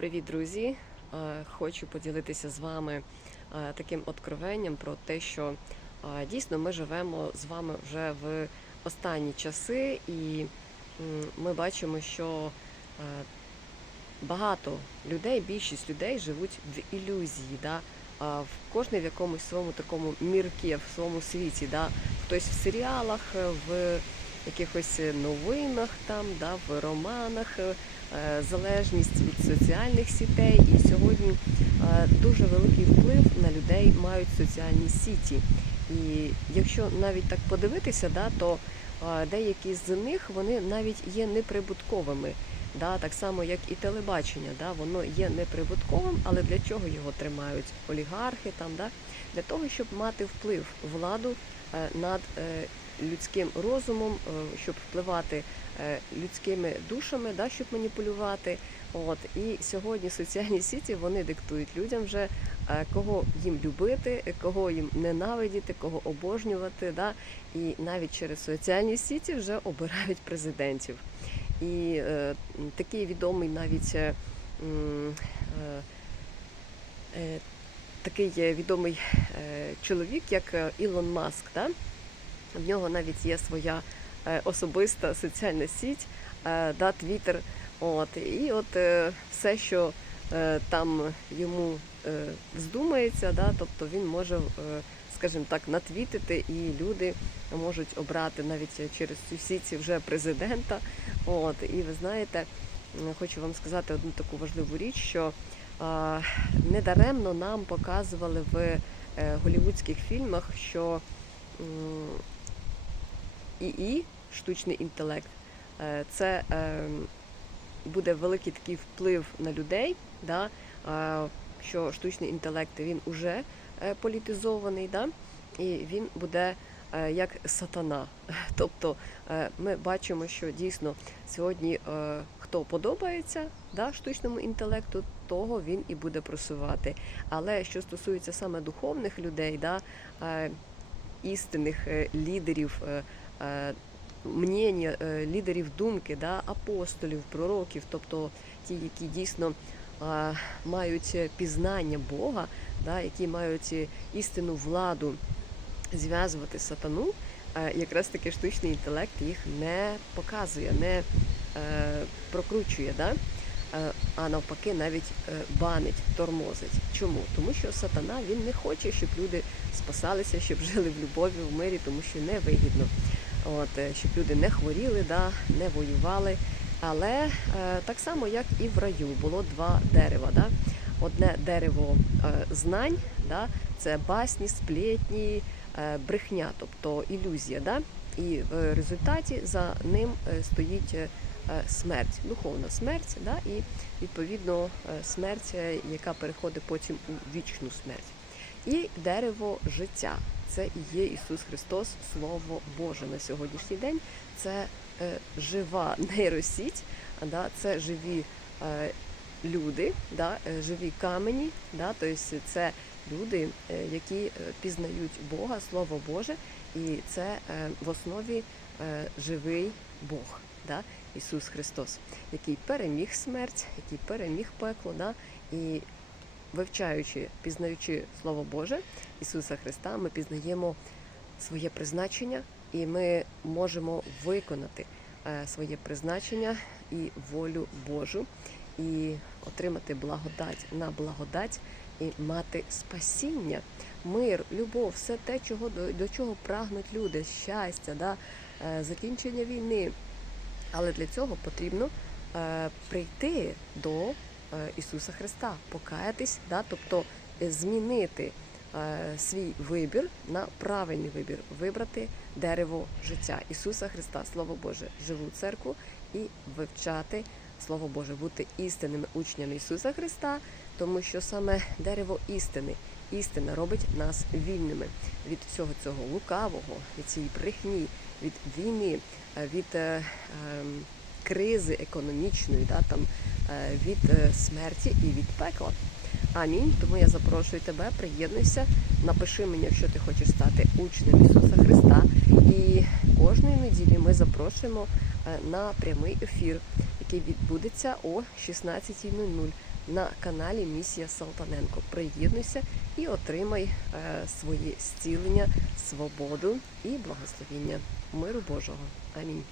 Привіт, друзі! Е, Хочу поділитися з вами е, таким откровенням про те, що е, дійсно ми живемо з вами вже в останні часи, і ми бачимо, що багато людей, більшість людей живуть в ілюзії. Да? В кожний в якомусь своєму такому мірке, в своєму світі. Да? Хтось в серіалах, в якихось новинах, там, да? в романах. е, е, залежність від соціальних сітей. І сьогодні е, дуже великий вплив на людей мають соціальні сіті. І якщо навіть так подивитися, да, то е, деякі з них вони навіть є неприбутковими. Да, так само, як і телебачення, да, воно є неприбутковим, але для чого його тримають олігархи там, да? для того, щоб мати вплив владу е, над е, людським розумом, е, щоб впливати е, людськими душами, да, щоб маніпулювати. От і сьогодні соціальні сіті вони диктують людям вже е, кого їм любити, кого їм ненавидіти, кого обожнювати. Да? І навіть через соціальні сіті вже обирають президентів. І е, такий відомий навіть е, такий відомий чоловік, як Ілон Маск. Да? В нього навіть є своя е, особиста соціальна сіть, е, да, Твіттер. От, і от е, все, що там йому вздумається, да, тобто він може, скажімо так, натвітити, і люди можуть обрати навіть через цю сіті вже президента. От, і ви знаєте, хочу вам сказати одну таку важливу річ, що недаремно нам показували в голівудських фільмах, що ІІ, штучний інтелект, е, це е, буде великий такий вплив на людей, да, е, що штучний інтелект він уже політизований, да, і він буде як сатана. Тобто ми бачимо, що дійсно сьогодні хто подобається да, штучному інтелекту, того він і буде просувати. Але що стосується саме духовних людей, да, істинних лідерів. Е, мнення е, лідерів думки, да, апостолів, пророків, тобто ті, які дійсно е, мають пізнання Бога, да, які мають істинну владу зв'язувати сатану, якраз таки штучний інтелект їх не показує, не прокручує. Да? А навпаки, навіть банить, тормозить. Чому? Тому що сатана він не хоче, щоб люди спасалися, щоб жили в любові, в мирі, тому що не вигідно. От, е, щоб люди не хворіли, да, не воювали. Але е, так само, як і в раю, було два дерева. Да? Одне дерево е, знань, да? це басні, сплетні, брехня, тобто ілюзія. Да? І в результаті за ним стоїть смерть, духовна смерть, да? і відповідно смерть, яка переходить потім у вічну смерть. І дерево життя це і є Ісус Христос, Слово Боже на сьогоднішній день. Це е, жива нейросіть, да, це живі е, люди, да, е, живі камені, да, тобто це люди, е, які е, пізнають Бога, Слово Боже, і це е, в основі е, живий Бог, да, Ісус Христос, який переміг смерть, який переміг пекло, да, і вивчаючи, пізнаючи Слово Боже Ісуса Христа, ми пізнаємо своє призначення, і ми можемо виконати е, своє призначення і волю Божу, і отримати благодать на благодать, і мати спасіння, мир, любов, все те, чого до, чого прагнуть люди, щастя, да, е, закінчення війни. Але для цього потрібно е, прийти до Ісуса Христа, покаятись, да, тобто е, змінити е, свій вибір на правильний вибір, вибрати дерево життя Ісуса Христа, Слово Боже, живу церкву і вивчати Слово Боже, бути істинними учнями Ісуса Христа, тому що саме дерево істини, істина робить нас вільними від всього цього лукавого, від цієї брехні, від війни, е, від е, ем, кризи економічної, да, там, е, від е, смерті і від пекла. Амінь. Тому я запрошую тебе, приєднуйся, напиши мені, якщо ти хочеш стати учнем Ісуса Христа. І кожної неділі ми запрошуємо е, на прямий ефір, який відбудеться о 16.00 на каналі Місія Салтаненко. Приєднуйся і отримай свої зцілення, свободу і благословіння. Миру Божого. Амінь.